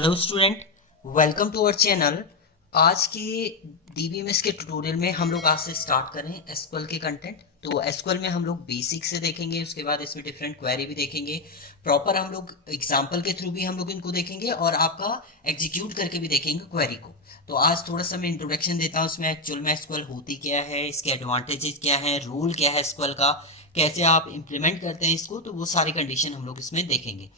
Hello student, welcome to our channel. आज के DBMS के ट्यूटोरियल में हम लोग आज से स्टार्ट करें एसक्यूएल के कंटेंट। तो एसक्यूएल में हम लोग बेसिक से देखेंगे, उसके बाद इसमें डिफरेंट क्वेरी भी देखेंगे। प्रॉपर हम लोग एग्जांपल के थ्रू भी हम लोग इनको देखेंगे और आपका एग्जीक्यूट करके भी देखेंगे क्वेरी को। तो आज थोड़ा सा मैं इंट्रोडक्शन देता हूँ इसमें एक्चुअल में एसक्यूएल होती क्या है, इसके एडवांटेजेस क्या है, रूल क्या है एसक्यूएल का, कैसे आप इम्प्लीमेंट करते हैं इसको। तो वो सारी कंडीशन हम लोग इसमें देखेंगे।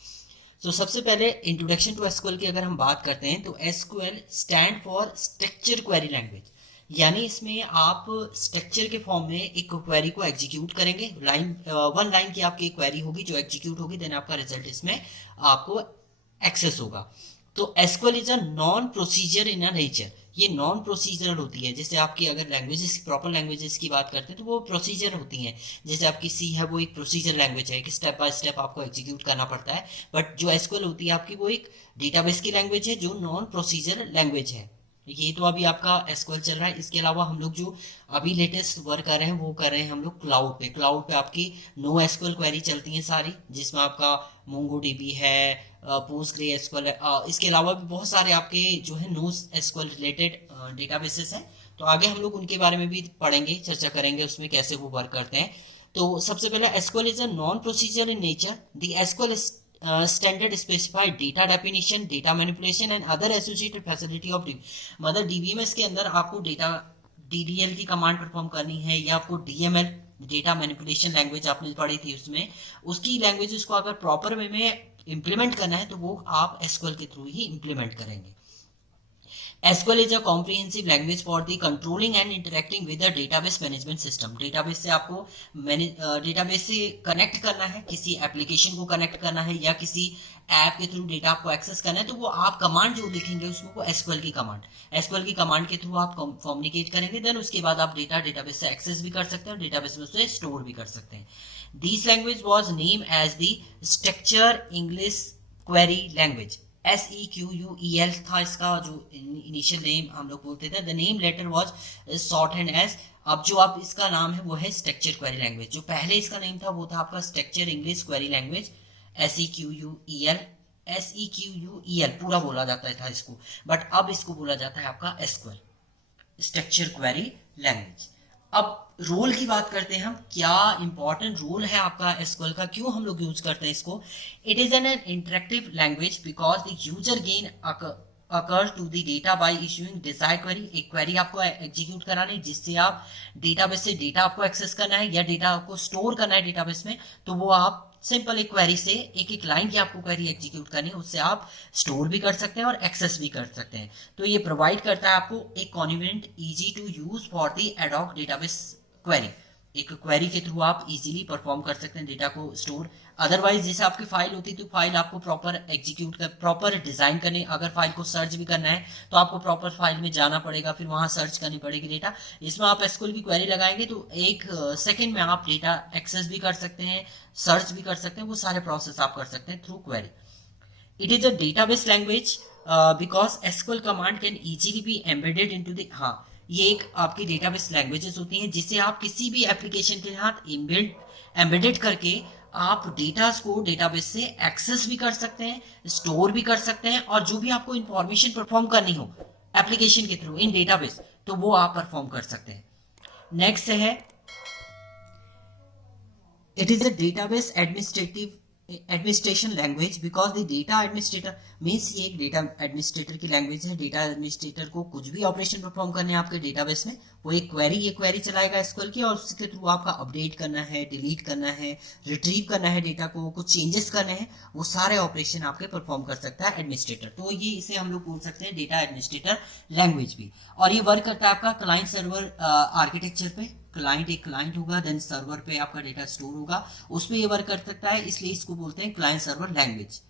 तो सबसे पहले इंट्रोडक्शन टू एसक्यूएल की अगर हम बात करते हैं तो SQL stand for structure query language. यानी इसमें आप स्ट्रक्चर के फॉर्म में एक क्वेरी को एग्जीक्यूट करेंगे। लाइन वन लाइन की आपकी क्वेरी होगी जो एग्जीक्यूट होगी, देन आपका रिजल्ट इसमें आपको एक्सेस होगा। तो SQL is a non procedure in a nature. ये नॉन प्रोसीजरल होती है। जैसे आपकी अगर लैंग्वेजेस, प्रॉपर लैंग्वेजेस की बात करते हैं तो वो प्रोसीजर होती हैं। जैसे आपकी सी है, वो एक प्रोसीजर लैंग्वेज है, कि स्टेप बाय स्टेप आपको एग्जीक्यूट करना पड़ता है। बट जो एसक्यूएल होती है आपकी, वो एक डेटाबेस की लैंग्वेज है जो नॉन प्रोसीजर लैंग्वेज है। ये तो अभी आपका एसक्यूएल चल रहा है। इसके अलावा हम लोग जो अभी लेटेस्ट वर्क कर रहे हैं वो कर रहे हैं हम लोग क्लाउड पे। क्लाउड पे आपकी नो एसक्यूएल क्वेरी चलती हैं सारी, जिसमें आपका मोंगोडीबी है, पोस्टग्रे एसक्यूएल है। इसके अलावा भी बहुत सारे आपके जो है नो एसक्यूएल रिलेटेड डेटाबेसेस हैं। तो आगे हम लोग उनके बारे में भी पढ़ेंगे, चर्चा करेंगे उसमें कैसे वो वर्क करते हैं। तो सबसे पहले SQL is a non procedure in nature. The SQL standard specified data definition, data manipulation and other associated facility of मतलब डीबीएमएस के अंदर आपको डेटा डीडीएल की कमांड परफॉर्म करनी है, या आपको डीएमएल डेटा मैनिपुलेशन लैंग्वेज आपने पढ़ी थी, उसमें उसकी लैंग्वेज को अगर प्रॉपर वे में इम्प्लीमेंट करना है तो वो आप एसक्यूएल के थ्रू ही इम्प्लीमेंट करेंगे। SQL is a comprehensive language for the controlling and interacting with the database management system. Database से आपको डेटाबेस से कनेक्ट करना है, किसी एप्लीकेशन को कनेक्ट करना है, या किसी ऐप के थ्रू डेटा आपको एक्सेस करना है, तो वो आप कमांड जो लिखेंगे उसको वो एसक्यूएल की कमांड के थ्रू आप कम्युनिकेट करेंगे। देन उसके बाद आप डेटा डेटाबेस से एक्सेस भी कर सकते हैं और डेटाबेस में उसे स्टोर भी कर सकते हैं। This language was name as the structure English query language. SEQUEL था इसका जो इनिशियल नेम हम लोग बोलते थे। The name letter was shorthand as. अब जो आप इसका नाम है वो है स्ट्रक्चर क्वेरी लैंग्वेज। जो पहले इसका नेम था वो था आपका structure English query language, SEQUEL पूरा बोला जाता था इसको, बट अब इसको बोला जाता है आपका एसक्यूएल, स्ट्रक्चर क्वेरी लैंग्वेज। अब रोल की बात करते हैं हम, क्या इंपॉर्टेंट रोल है आपका एसक्यूएल का, क्यों हम लोग यूज करते हैं इसको। It is an interactive language because the user gain occur to the data by issuing desired query. एक क्वेरी आपको एग्जीक्यूट करानी है जिससे आप डेटाबेस से डेटा आपको एक्सेस करना है या डेटा आपको स्टोर करना है डेटाबेस में, तो वो आप सिंपल एक क्वेरी से एक एक लाइन की आपको क्वेरी एग्जीक्यूट करनी है, उससे आप स्टोर भी कर सकते हैं और एक्सेस भी कर सकते हैं। तो ये प्रोवाइड करता है आपको एक convenient easy to use for the ad hoc database query. एक क्वेरी के थ्रू आप इजीली परफॉर्म कर सकते हैं डेटा को स्टोर। अदरवाइज जैसे आपकी फाइल होती है तो फाइल आपको प्रॉपर एग्जीक्यूट कर, प्रॉपर डिजाइन करने, अगर फाइल को सर्च भी करना है तो आपको प्रॉपर फाइल में जाना पड़ेगा, फिर वहां सर्च करनी पड़ेगी डेटा। इसमें आप एसक्यूएल की क्वेरी लगाएंगे तो एक सेकेंड में आप डेटा एक्सेस भी कर सकते हैं, सर्च भी कर सकते हैं, वो सारे प्रोसेस आप कर सकते हैं through query. It is a database language because SQL command can easily B embedded into the, हाँ ये एक आपकी डेटाबेस लैंग्वेजेस होती हैं जिसे आप किसी भी एप्लीकेशन के साथ एम्बेडेड करके आप डेटास को डेटाबेस से एक्सेस भी कर सकते हैं, स्टोर भी कर सकते हैं, और जो भी आपको इंफॉर्मेशन परफॉर्म करनी हो एप्लीकेशन के थ्रू इन डेटाबेस तो वो आप परफॉर्म कर सकते हैं। नेक्स्ट है it is a database administration language because the data administrator means, ये एक डेटा एडमिनिस्ट्रेटर की लैंग्वेज है। डेटा एडमिनिस्ट्रेटर को कुछ भी ऑपरेशन परफॉर्म करने हैं आपके डेटाबेस में, वो एक ये क्वेरी चलाएगा एसक्यूएल की, और उसके थ्रू आपका अपडेट करना है, डिलीट करना है, रिट्रीव करना है डेटा को, कुछ चेंजेस करने हैं, वो सारे ऑपरेशन आपके परफॉर्म कर सकता है एडमिनिस्ट्रेटर। तो ये इसे हम लोग बोल सकते हैं डेटा एडमिनिस्ट्रेटर लैंग्वेज भी। और ये वर्क करता है आपका क्लाइंट सर्वर आर्किटेक्चर पे। एक क्लाइंट होगा, देन सर्वर पे आपका डेटा स्टोर होगा, उस पे ये वर्क कर सकता है, इसलिए इसको बोलते हैं client server language.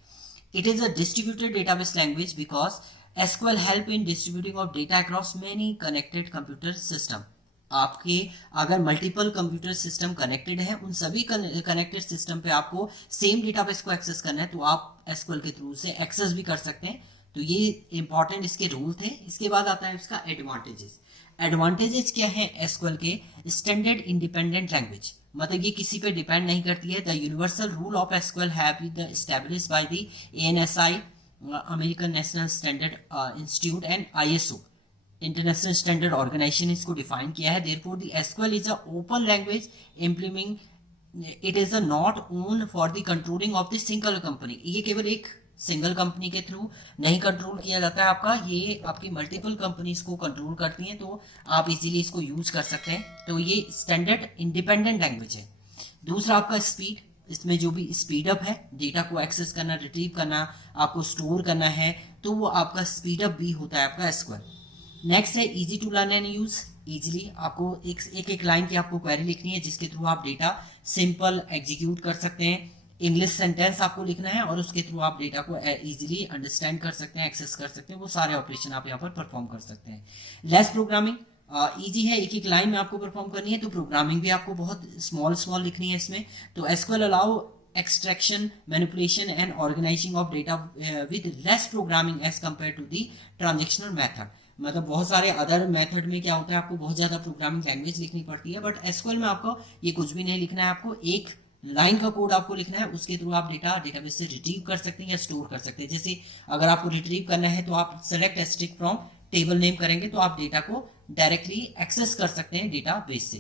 It is a distributed database language because SQL help in distributing of data across many connected computer system. आपके अगर मल्टीपल कंप्यूटर सिस्टम कनेक्टेड है, उन सभी कनेक्टेड सिस्टम पे आपको सेम डेटाबेस को एक्सेस करना है तो आप एसक्यूएल के थ्रू से एक्सेस भी कर सकते हैं। तो ये इंपॉर्टेंट इसके रूल थे। इसके बाद आता है इसका एडवांटेजेस। एडवांटेजेस क्या है एसक्यूएल के, स्टैंडर्ड इंडिपेंडेंट लैंग्वेज, मतलब ये किसी पे डिपेंड नहीं करती है। The universal rule of SQL have been established by the ANSI American National Standard Institute and ISO International Standard Organization इसको डिफाइन किया है। Therefore the SQL is a open language implementing it is a not own for the controlling of the single company. ये केवल एक single company के through नहीं control किया जाता है आपका, ये आपकी मल्टीपल कंपनीज को कंट्रोल करती हैं, तो आप इजीली इसको यूज कर सकते हैं। तो ये स्टैंडर्ड इंडिपेंडेंट लैंग्वेज है। दूसरा आपका स्पीड, इसमें जो भी स्पीड अप है, डेटा को एक्सेस करना, रिट्रीव करना, आपको स्टोर करना है, तो वो आपका स्पीड अप भी होता है आपका एसक्यूएल। नेक्स्ट है easy to learn and use. Easily आपको एक लाइन की आपको क्वेरी लिखनी है जिसके थ्रू आप डेटा सिंपल एग्जीक्यूट कर सकते हैं। इंग्लिश सेंटेंस आपको लिखना है और उसके थ्रू आप डेटा को इजीली अंडरस्टैंड कर सकते हैं, एक्सेस कर सकते हैं, वो सारे ऑपरेशन आप यहाँ पर परफॉर्म कर सकते हैं। लेस प्रोग्रामिंग, इजी है, एक लाइन में आपको परफॉर्म करनी है, तो प्रोग्रामिंग भी आपको बहुत स्मॉल लिखनी है इसमें। तो SQL allow extraction, manipulation and organizing of data with less programming as compare to the transactional method. मतलब बहुत सारे अदर मेथड में क्या होता है, आपको बहुत ज्यादा प्रोग्रामिंग लैंग्वेज लिखनी पड़ती है, बट एसक्यूएल में आपको ये कुछ भी नहीं लिखना है, आपको एक लाइन का कोड आपको लिखना है, उसके थ्रू आप डेटाबेस से रिट्रीव कर सकते हैं या स्टोर कर सकते हैं। जैसे अगर आपको रिट्रीव करना है तो आप select asterisk from table name करेंगे तो आप डेटा को डायरेक्टली एक्सेस कर सकते हैं डेटाबेस से।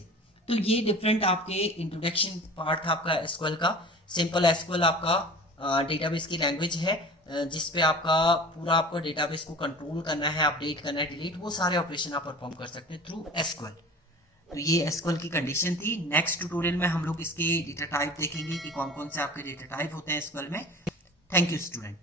तो ये डिफरेंट आपके इंट्रोडक्शन पार्ट था आपका एसक्यूएल का। सिंपल एसक्यूएल आपका डेटाबेस की लैंग्वेज है जिसपे आपका पूरा आपको डेटाबेस को कंट्रोल करना है, अपडेट करना है, डिलीट, वो सारे ऑपरेशन आप परफॉर्म कर सकते हैं थ्रू एसक्यूएल। तो ये एसक्यूएल की कंडीशन थी। नेक्स्ट ट्यूटोरियल में हम लोग इसके डेटा टाइप देखेंगे कि कौन कौन से आपके डेटा टाइप होते हैं एसक्यूएल में। Thank you student.